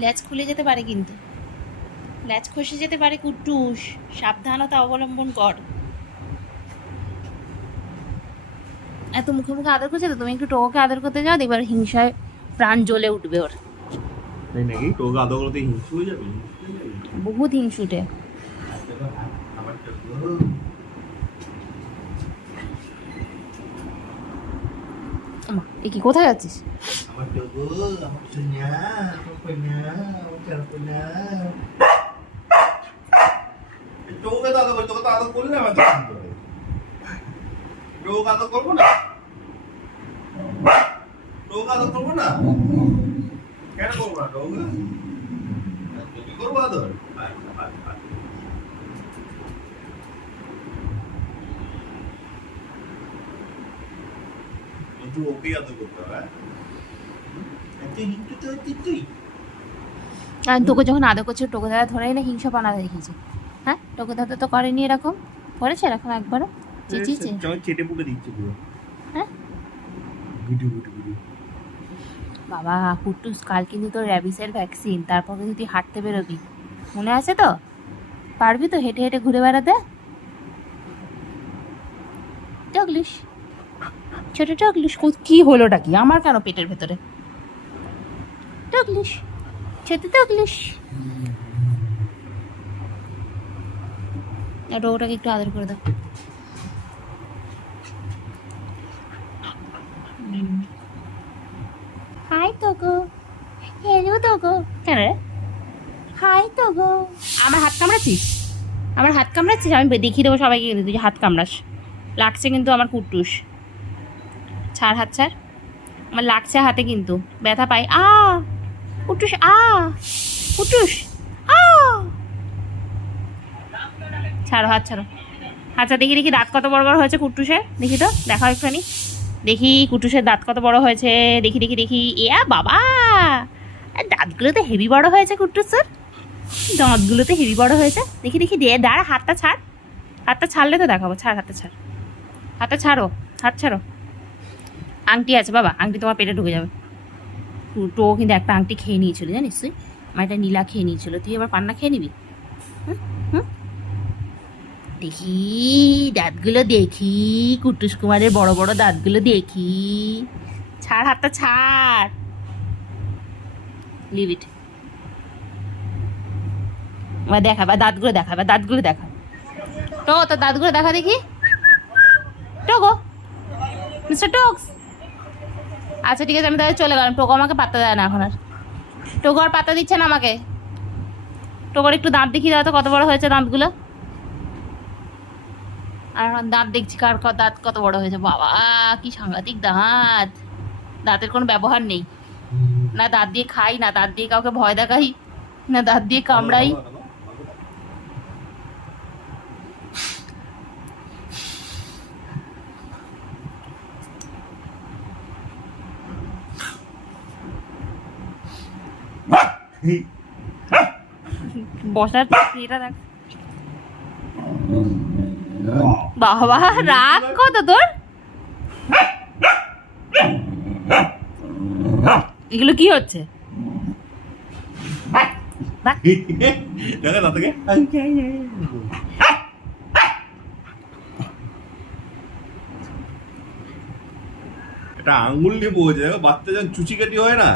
Latch খুলে যেতে পারে কিন্তু। ল্যাচ খসে যেতে পারে কুট্টুস। সাবধানতা অবলম্বন কর। এত মুখে মুখে আদর করছে তো তুমি একটু টোকে আদর করতে যাও দেখবার হিংসায় প্রাণ জ্বলে উঠবে ওর। নাকি? তোকে আদৌ করতে হিংসু হয়ে যাবে? বহুত হিংসুটে। এ কি কোথায় যাচ্ছিস? আমার তো আমার সোনিয়া আমার কন্যা আমার চারকন্যা তোকে তো আদৌ করি তোকে তো আদৌ করলে না আমার তখন করে তোকে আদৌ করব না তোকে আদৌ করব না কেন করব না তোকে তোকে করব আদর ওকেই আদর করতে হবে আর তোকে যখন আদর করছে টোকে দাদা ধরে এনে হিংসা পানা দেখিয়েছে। হ্যাঁ? টোকে দাদা তো করেনি এরকম। করেছে এরকম একবারও? চেঁচিয়েছে? চেটে পুটে দিচ্ছে পুরো। হ্যাঁ? গুডু গুডু গুডু বাবা কুট্টুস কাল কিন্তু তোর র্যাবিসের ভ্যাকসিন তারপর কিন্তু তুই হাঁটতে বেরোবি। মনে আছে তো? পারবি তো হেঁটে হেঁটে ঘুরে বেড়াতে? টগলিশ ছোট টগলিশ কো- কি হলোটা কি? আমার কেন পেটের ভেতরে? টগলিশ ছোট ওটাকে একটু আদর করে দাও। হাই তোগো হ্যালো তোগো। কেন রে? হাই তোগো। আমার হাত কামড়াচ্ছিস? আমার হাত কামড়াচ্ছিস? আমি দেখিয়ে দেবো সবাইকে কিন্তু তুই হাত কামড়াস। লাগছে কিন্তু আমার কুট্টুস। ছাড় হাত ছাড়। আমার লাগছে হাতে কিন্তু। ব্যথা পাই। আ কুট্টুস আ কুট্টুস আ। ছাড়ো, হাত ছাড়ো। আচ্ছা দেখি দেখি দাঁত কত বড় বড় হয়েছে কুট্টুসের। দেখি তো দেখাও একটুখানি। দেখি কুটুসের দাঁত কত বড় হয়েছে। দেখি দেখি দেখি। এ বাবা! দাঁতগুলো তো হেভি বড় হয়েছে কুটুসের দাঁতগুলো তো হেভি বড় হয়েছে। দেখি দেখি, দে, দাঁড়া, হাতটা ছাড়। হাতটা ছাড়লে তো দেখাবো। ছাড়, হাতটা ছাড়। হাতটা ছাড়ো, হাত ছাড়ো। আংটি আছে, বাবা, আংটি তোমার পেটে ঢুকে যাবে। টো কিন্তু একটা আংটি খেয়ে নিয়েছিল, জানিস তুই? আমার একটা নীলা খেয়ে নিয়েছিল, তুই এবার পান্না খেয়ে নিবি? দেখি, দাঁতগুলো দেখি, কুটুস কুমারের বড় বড় দাঁতগুলো দেখি। ছাড় হাতটা ছাড়। লিভ ইট বা দাঁতগুলো দেখা বা দাঁতগুলো দেখা। তো তোর দাঁতগুলো দেখা দেখি। টোগো মিস্টার টোকস আচ্ছা ঠিক আছে, আমি তাহলে চলে গেলাম। টোকো আমাকে পাত্তা দেয় না এখন আর। টোকো আর পাত্তা দিচ্ছে না আমাকে। টোকোর একটু দাঁত দেখি দাও তো, কত বড় হয়েছে দাঁতগুলো। আর আমার দাঁত দেখছি কার দাঁত কত বড় হয়েছে। বাবা, কি সাংঘাতিক দাঁত। দাঁতের কোনো ব্যবহার নেই। না দাঁত দিয়ে খাই, না দাঁত দিয়ে কাউকে ভয় দেখাই, না দাঁত দিয়ে কামড়াই। বসার এটা দেখ। বাবা রাগ কত তোর? এগুলো কি হচ্ছে? একটা আঙ্গুল নিয়ে বয়েছে দেখো বাচ্চা যখন চুচি কাটি হয় না।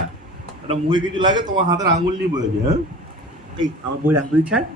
একটা মুখে কিছু লাগে, তোমার হাতের আঙুল নিয়ে বয়েছে হ্যাঁ এই, আমার বই আঙুল ছাড়?